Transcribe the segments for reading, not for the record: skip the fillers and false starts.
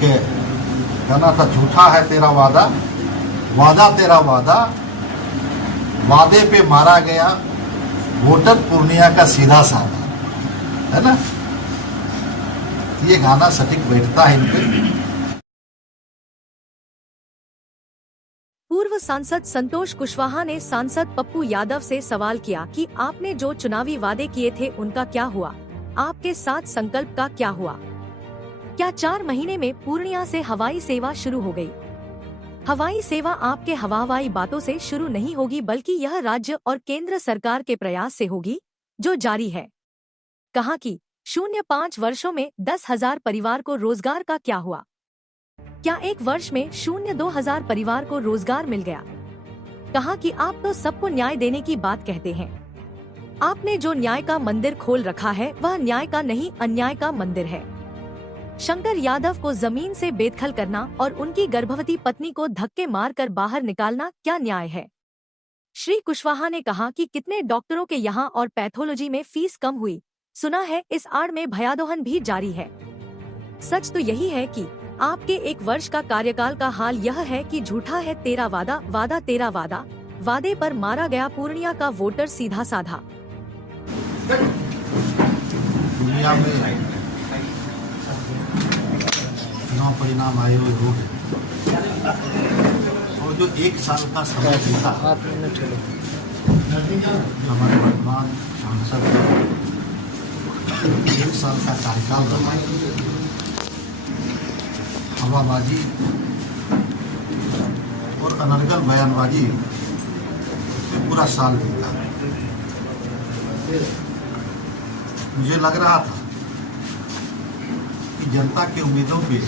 एक गाना था, झूठा है तेरा वादा, वादा तेरा वादा, वादे पे मारा गया वोटर पूर्णिया का सीधा साधा, है ना। ये गाना सटीक बैठता है इन पे। पूर्व सांसद संतोष कुशवाहा ने सांसद पप्पू यादव से सवाल किया कि आपने जो चुनावी वादे किए थे उनका क्या हुआ, आपके साथ संकल्प का क्या हुआ। क्या 4 महीने में पूर्णिया से हवाई सेवा शुरू हो गई? हवाई सेवा आपके हवाई बातों से शुरू नहीं होगी, बल्कि यह राज्य और केंद्र सरकार के प्रयास से होगी, जो जारी है। कहा कि 0.5 वर्षों में 10,000 परिवार को रोजगार का क्या हुआ? क्या 1 वर्ष में 0.2 परिवार को रोजगार मिल गया? कहा कि आप तो सबको न्याय देने की बात कहते हैं, आपने जो न्याय का मंदिर खोल रखा है वह न्याय का नहीं अन्याय का मंदिर है। शंकर यादव को जमीन से बेदखल करना और उनकी गर्भवती पत्नी को धक्के मारकर बाहर निकालना क्या न्याय है? श्री कुशवाहा ने कहा कि कितने डॉक्टरों के यहाँ और पैथोलॉजी में फीस कम हुई, सुना है इस आड़ में भयादोहन भी जारी है। सच तो यही है कि आपके 1 वर्ष का कार्यकाल का हाल यह है कि झूठा है तेरा वादा, वादा तेरा वादा, वादे पर मारा गया पूर्णिया का वोटर सीधा साधा। दुनिया में चुनाव परिणाम आए हुए हो गए और जो 1 साल का समय बीता, हमारे वर्तमान सांसद 1 साल का कार्यकाल रहा, हवाबाजी और अनर्गल बयानबाजी में पूरा साल बीता। मुझे लग रहा था कि जनता की उम्मीदों पे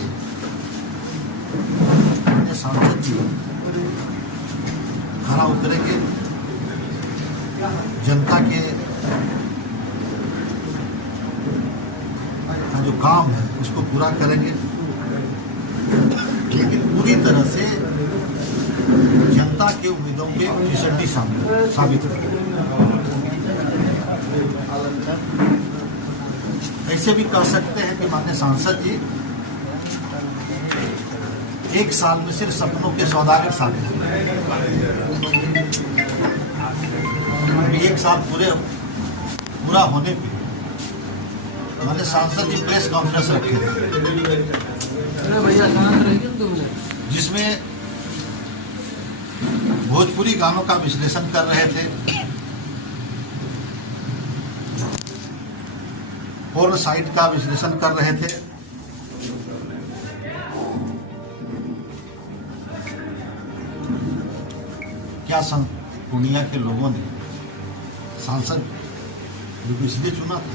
सांसद जी खरा उतरेंगे, जनता के का जो काम है उसको पूरा करेंगे, लेकिन पूरी तरह से जनता के उम्मीदों पे फिसड्डी साबित हो। ऐसे भी कह सकते हैं कि माननीय सांसद जी 1 साल में सिर्फ सपनों के सौदागर साबित हो। 1 साल पूरा होने पे माननीय सांसद जी प्रेस कॉन्फ्रेंस रखे थे, जिसमें भोजपुरी गानों का विश्लेषण कर रहे थे, पोर्न साइट का विश्लेषण कर रहे थे। क्या पूर्णिया के लोगों ने सांसद जो इसलिए चुना था,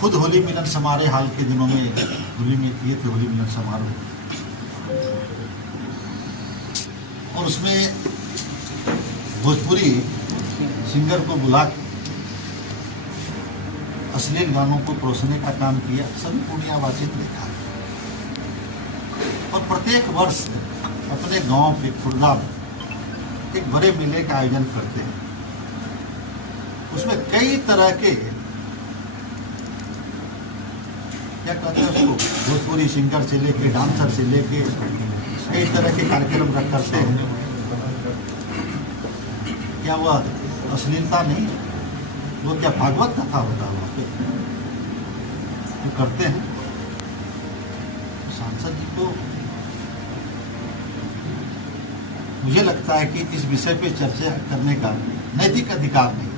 खुद होली मिलन समारोह हाल के दिनों में होली में किए थे, होली मिलन समारोह, और उसमें भोजपुरी सिंगर को बुला के अश्लील गानों को परोसने का काम किया। सभी पूर्णियावासी ने देखा और प्रत्येक वर्ष अपने गांव पे खुर्दा में एक बड़े मेले का आयोजन करते हैं। उसमें कई तरह के क्या कहते हैं उसको, भोजपुरी सिंगर से लेके डांसर से लेके कई तरह के कार्यक्रम करते हैं। क्या वह अश्लीलता नहीं, वो क्या भागवत कथा होता है वहाँ पे जो करते हैं। सांसद जी को मुझे लगता है कि इस विषय पे चर्चा करने का नैतिक अधिकार नहीं।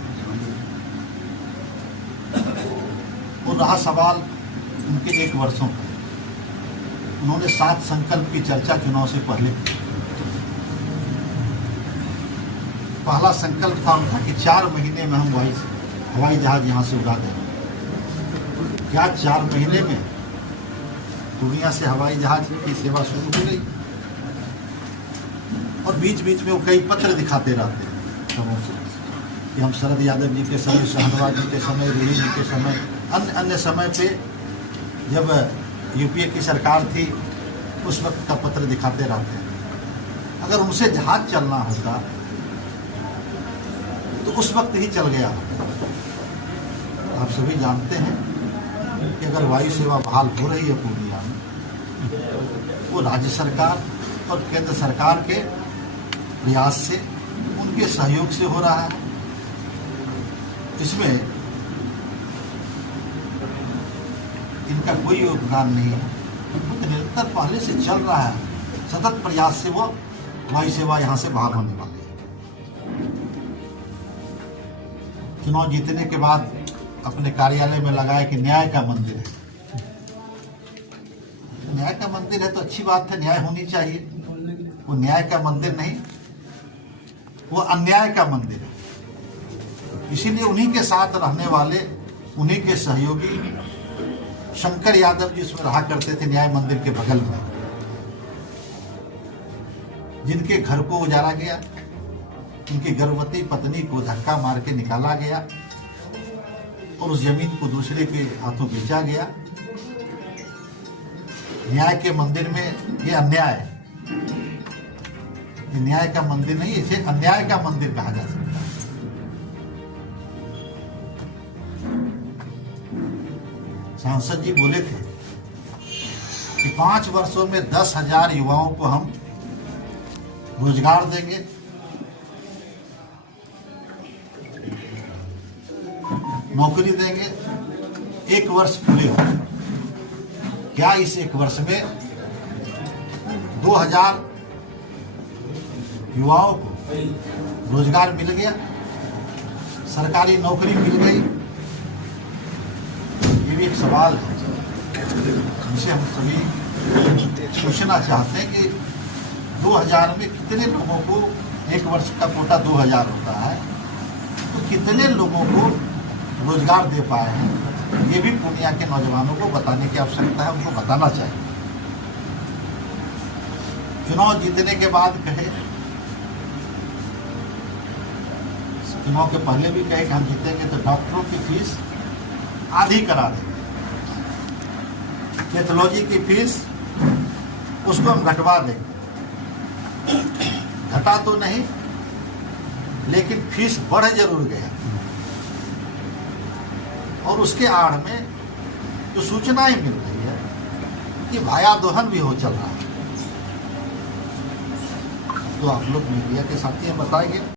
और रहा सवाल उनके 1 वर्षों का, उन्होंने 7 संकल्प की चर्चा चुनाव से पहले की। पहला संकल्प था उनका कि 4 महीने में हम हवाई जहाज यहाँ से उड़ा देंगे। क्या 4 महीने में पूर्णिया से हवाई जहाज की सेवा शुरू हो गई? और बीच बीच में वो कई पत्र दिखाते रहते हैं कि हम शरद यादव जी के समय, शाहनवाज जी के समय, रूही जी के समय, अन्य समय पे जब यूपीए की सरकार थी उस वक्त का पत्र दिखाते रहते हैं। अगर उनसे जहाज चलना होता तो उस वक्त ही चल गया। आप सभी जानते हैं कि अगर वायु सेवा बहाल हो रही है पूर्णिया में, वो राज्य सरकार और केंद्र सरकार के प्रयास से, उनके सहयोग से हो रहा है। इसमें इनका कोई योगदान नहीं है, तो निरंतर पहले से चल रहा है, सतत प्रयास से वो वायु सेवा यहाँ से बहाल होने वाली है। चुनाव जीतने के बाद अपने कार्यालय में लगाया कि न्याय का मंदिर है। न्याय का मंदिर है तो अच्छी बात है, न्याय होनी चाहिए। वो न्याय का मंदिर नहीं, वो अन्याय का मंदिर है। इसीलिए उन्हीं के साथ रहने वाले, उन्हीं के सहयोगी शंकर यादव जी इसमें रहा करते थे न्याय मंदिर के बगल में, जिनके घर को उजाड़ा गया, उनकी गर्भवती पत्नी को धक्का मार के निकाला गया और उस जमीन को दूसरे के हाथों बेचा गया। न्याय के मंदिर में ये अन्याय है, ये न्याय का मंदिर नहीं, इसे अन्याय का मंदिर कहा जा सकता है। सांसद जी बोले थे कि 5 वर्षों में 10,000 युवाओं को हम रोजगार देंगे, नौकरी देंगे। 1 वर्ष पूरे हो, क्या इस 1 वर्ष में 2,000 युवाओं को रोजगार मिल गया, सरकारी नौकरी मिल गई? ये भी एक सवाल है जिसे हम सभी पूछना चाहते हैं कि 2000 में कितने लोगों को, 1 वर्ष का कोटा 2000 होता है, तो कितने लोगों को रोजगार दे पाए हैं? ये भी पूर्णिया के नौजवानों को बताने की आवश्यकता है, उनको बताना चाहिए। चुनाव जीतने के बाद कहे, चुनाव के पहले भी कहे कि हम जीतेंगे तो डॉक्टरों की फीस आधी करा देंगे, पैथोलॉजी की फीस उसको हम घटवा देंगे। घटा तो नहीं, लेकिन फीस बढ़ जरूर गया। और उसके आड़ में जो सूचनाएं मिल रही है कि भाया दोहन भी हो चल रहा है, तो आप लोग मीडिया के साथी बताएंगे।